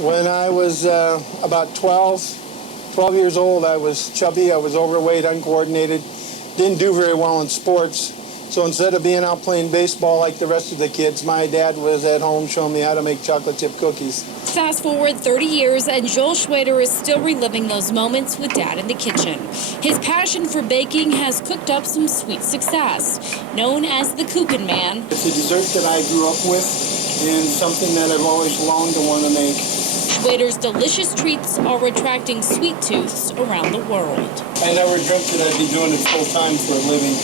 When I was about 12 years old, I was chubby, I was overweight, uncoordinated, didn't do very well in sports. So instead of being out playing baseball like the rest of the kids, my dad was at home showing me how to make chocolate chip cookies. Fast forward 30 years, and Joel Schwader is still reliving those moments with Dad in the kitchen. His passion for baking has cooked up some sweet success, known as the Kuchen Man. It's a dessert that I grew up with and something that I've always longed to want to make. Schwader's delicious treats are attracting sweet tooths around the world. I never dreamt that I'd be doing it full time for a living.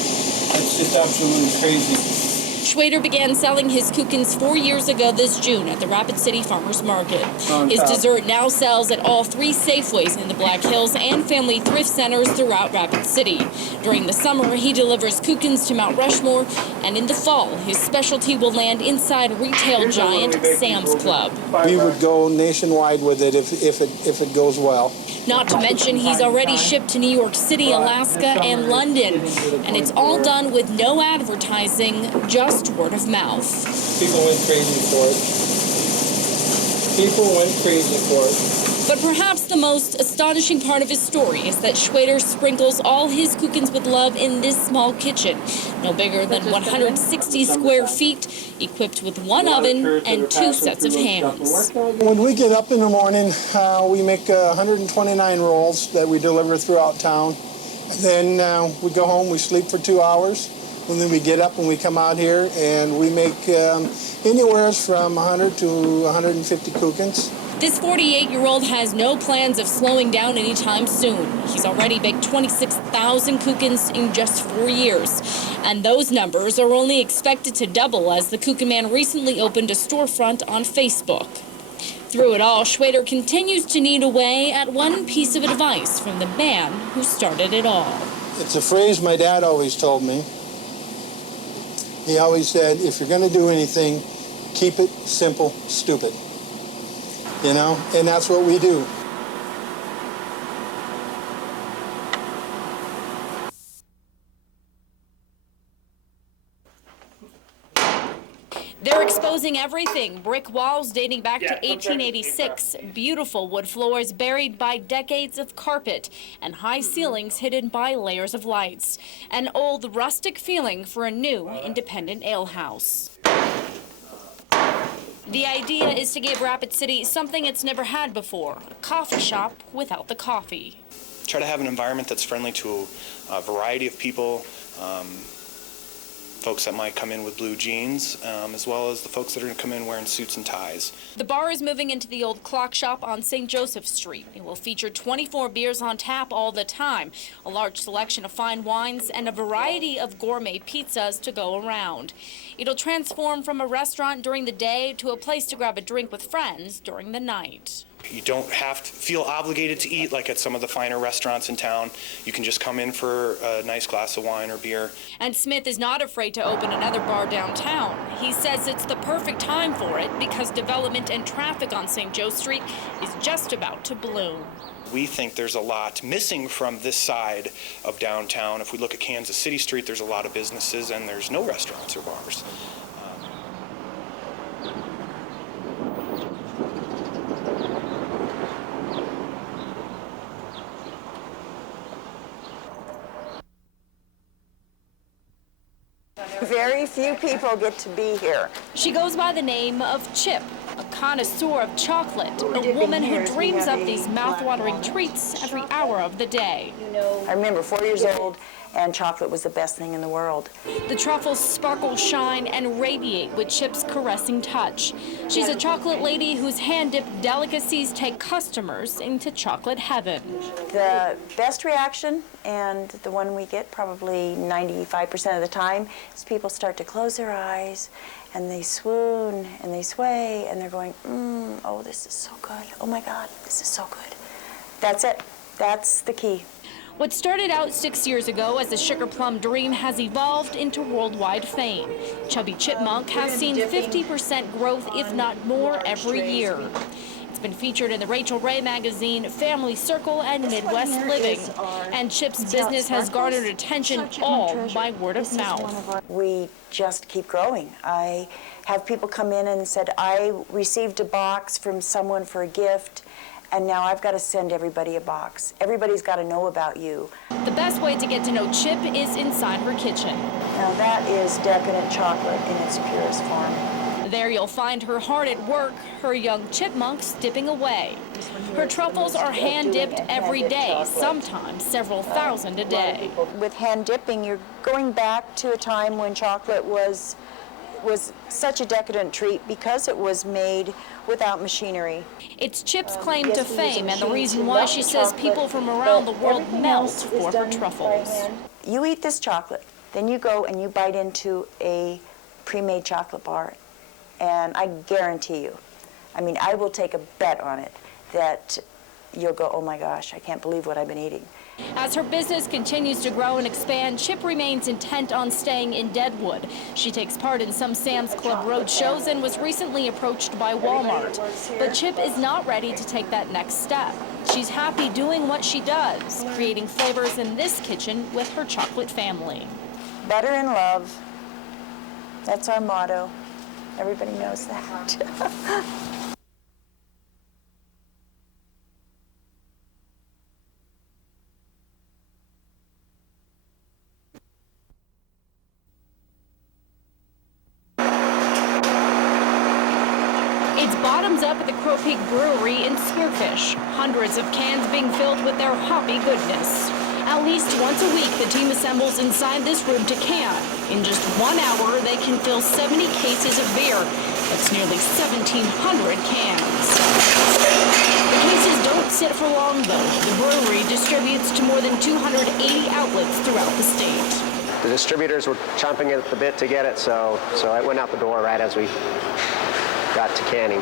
It's just absolutely crazy. Schwader began selling his Kuchens 4 years ago this June at the Rapid City Farmers Market. His dessert now sells at all 3 Safeways in the Black Hills and family thrift centers throughout Rapid City. During the summer, he delivers Kuchens to Mount Rushmore, and in the fall, his specialty will land inside retail giant Sam's Club. We would go nationwide with it if it goes well. Not to mention, he's already shipped to New York City, Alaska, and London. And it's all done with no advertising, just word of mouth. People went crazy for it. People went crazy for it. But perhaps the most astonishing part of his story is that Schwader sprinkles all his Kuchens with love in this small kitchen, no bigger than 160 square feet, equipped with 1 oven and 2 sets of hands. When we get up in the morning, we make 129 rolls that we deliver throughout town. Then we go home, we sleep for 2 hours, and then we get up and we come out here and we make anywhere from 100 to 150 Kuchens. This 48-year-old has no plans of slowing down anytime soon. He's already baked 26,000 Kuchens in just 4 years. And those numbers are only expected to double as the Kuchen Man recently opened a storefront on Facebook. Through it all, Schwader continues to knead away at one piece of advice from the man who started it all. It's a phrase my dad always told me. He always said, if you're going to do anything, keep it simple, stupid. You know, and that's what we do. They're exposing everything. Brick walls dating back to 1886, beautiful wood floors buried by decades of carpet, and high ceilings hidden by layers of lights. An old rustic feeling for a new independent ale house. The idea is to give Rapid City something it's never had before, a coffee shop without the coffee. Try to have an environment that's friendly to a variety of people, folks that might come in with blue jeans, as well as the folks that are going to come in wearing suits and ties. The bar is moving into the old clock shop on St. Joseph Street. It will feature 24 beers on tap all the time, a large selection of fine wines, and a variety of gourmet pizzas to go around. It'll transform from a restaurant during the day to a place to grab a drink with friends during the night. You don't have to feel obligated to eat like at some of the finer restaurants in town. You can just come in for a nice glass of wine or beer. And Smith is not afraid to open another bar downtown. He says it's the perfect time for it because development and traffic on St. Joe Street is just about to bloom. We think there's a lot missing from this side of downtown. If we look at Kansas City Street, there's a lot of businesses and there's no restaurants or bars. Very few people get to be here. She goes by the name of Chip, a connoisseur of chocolate, a woman who dreams up these mouth-watering treats every hour of the day. I remember 4 years old, and chocolate was the best thing in the world. The truffles sparkle, shine, and radiate with Chip's caressing touch. She's a chocolate lady whose hand-dipped delicacies take customers into chocolate heaven. The best reaction, and the one we get probably 95% of the time, is people start to close their eyes, and they swoon, and they sway, and they're going, oh, this is so good. Oh, my God, this is so good. That's it. That's the key. What started out 6 years ago as a sugar plum dream has evolved into worldwide fame. Chubby Chipmunk has seen 50% growth, if not more, every year. It's been featured in the Rachel Ray magazine, Family Circle, and Midwest Living. And Chip's business has garnered attention all by word of mouth. We just keep growing. I have people come in and said, I received a box from someone for a gift, and now I've got to send everybody a box. Everybody's got to know about you. The best way to get to know Chip is inside her kitchen. Now that is decadent chocolate in its purest form. There you'll find her hard at work, her young chipmunks dipping away. Her truffles are hand-dipped every day, sometimes several thousand a day. With hand dipping, you're going back to a time when chocolate was such a decadent treat because it was made without machinery. It's Chip's claim to fame and the reason why she says people from around the world melt for her truffles. You eat this chocolate, then you go and you bite into a pre-made chocolate bar, and I guarantee you, I mean, I will take a bet on it that you'll go, oh my gosh, I can't believe what I've been eating. As her business continues to grow and expand, Chip remains intent on staying in Deadwood. She takes part in some Sam's Club road shows and was recently approached by Walmart. But Chip is not ready to take that next step. She's happy doing what she does, creating flavors in this kitchen with her chocolate family. Better in love. That's our motto. Everybody knows that. It's bottoms up at the Crow Peak Brewery in Spearfish. Hundreds of cans being filled with their hoppy goodness. At least once a week, the team assembles inside this room to can. In just 1 hour, they can fill 70 cases of beer. That's nearly 1,700 cans. The cases don't sit for long, though. The brewery distributes to more than 280 outlets throughout the state. The distributors were chomping at the bit to get it, so it went out the door right as we got to canning.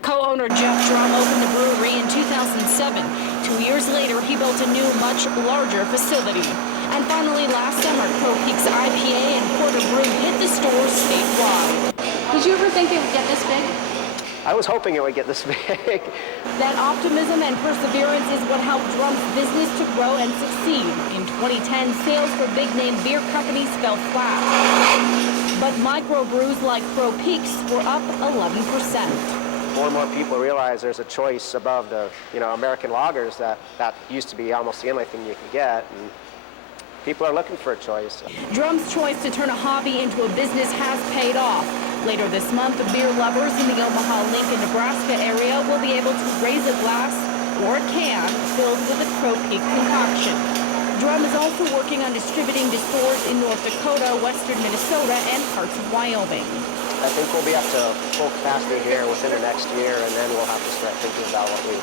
Co-owner Jeff Drum opened the brewery in 2007. 2 years later, he built a new, much larger facility. And finally, last summer, Crow Peak's IPA and Porter Brew hit the stores statewide. Did you ever think it would get this big? I was hoping it would get this big. That optimism and perseverance is what helped Drum's business to grow and succeed. In 2010, sales for big-name beer companies fell flat. But microbrews like Crow Peak's were up 11%. More and more people realize there's a choice above the, American lagers that used to be almost the only thing you could get, and people are looking for a choice. Drum's choice to turn a hobby into a business has paid off. Later this month, beer lovers in the Omaha-Lincoln, Nebraska area will be able to raise a glass or a can filled with a Crow Peak concoction. Drum is also working on distributing to stores in North Dakota, western Minnesota, and parts of Wyoming. I think we'll be up to full capacity here within the next year, and then we'll have to start thinking about what we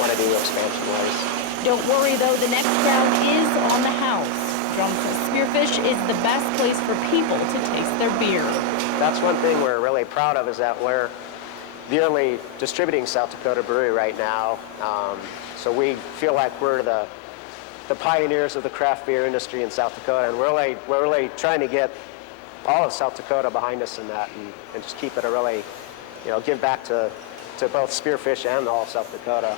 want to do expansion-wise. Don't worry, though, the next round is on the house. Drum says Spearfish is the best place for people to taste their beer. That's one thing we're really proud of, is that we're the only distributing South Dakota brewery right now. So we feel like we're the pioneers of the craft beer industry in South Dakota, and we're really trying to get all of South Dakota behind us in that, and just keep it a really, give back to both Spearfish and all of South Dakota.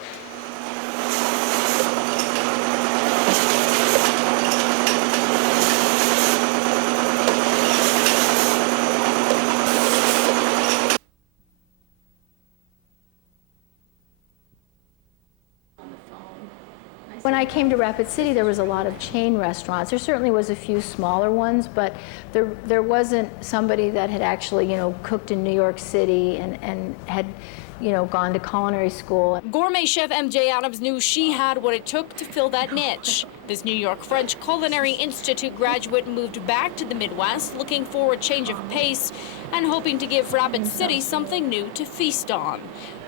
When I came to Rapid City, there was a lot of chain restaurants. There certainly was a few smaller ones, but there wasn't somebody that had actually, cooked in New York City and had, gone to culinary school. Gourmet chef MJ Adams knew she had what it took to fill that niche. This New York French Culinary Institute graduate moved back to the Midwest looking for a change of pace and hoping to give Rapid City something new to feast on.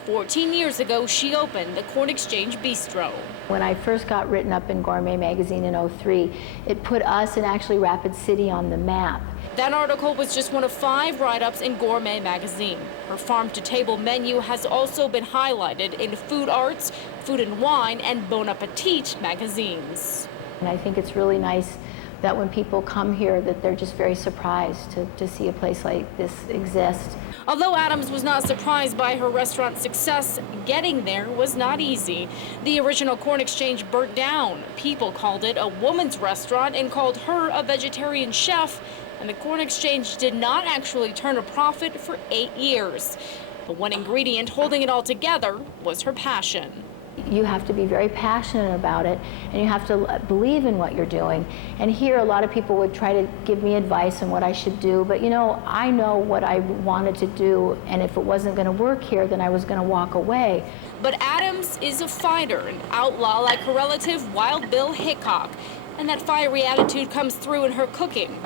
14 years ago, she opened the Corn Exchange Bistro. When I first got written up in Gourmet magazine in 2003, it put us and actually Rapid City on the map. That article was just one of 5 write-ups in Gourmet magazine. Her farm-to-table menu has also been highlighted in Food Arts, Food and Wine, and Bon Appetit magazines. And I think it's really nice that when people come here that they're just very surprised to see a place like this exist. Although Adams was not surprised by her restaurant's success, getting there was not easy. The original Corn Exchange burnt down. People called it a woman's restaurant and called her a vegetarian chef. And the Corn Exchange did not actually turn a profit for 8 years. The one ingredient holding it all together was her passion. You have to be very passionate about it, and you have to believe in what you're doing. And here, a lot of people would try to give me advice on what I should do, but you know, I know what I wanted to do, and if it wasn't going to work here, then I was going to walk away. But Adams is a fighter, an outlaw like her relative Wild Bill Hickok, and that fiery attitude comes through in her cooking.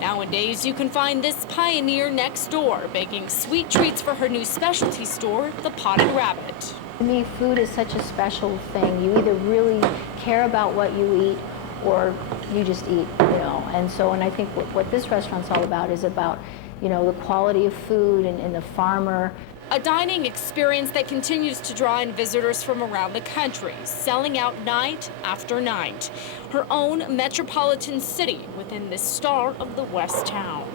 Nowadays, you can find this pioneer next door, baking sweet treats for her new specialty store, the Potted Rabbit. To me, food is such a special thing. You either really care about what you eat or you just eat, you know. And so, and I think what this restaurant's all about is about, you know, the quality of food and the farmer. A dining experience that continues to draw in visitors from around the country, selling out night after night. Her own metropolitan city within the star of the West Town.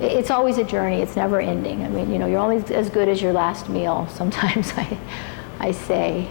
It's always a journey. It's never ending. I mean, you know, you're only as good as your last meal, sometimes I say.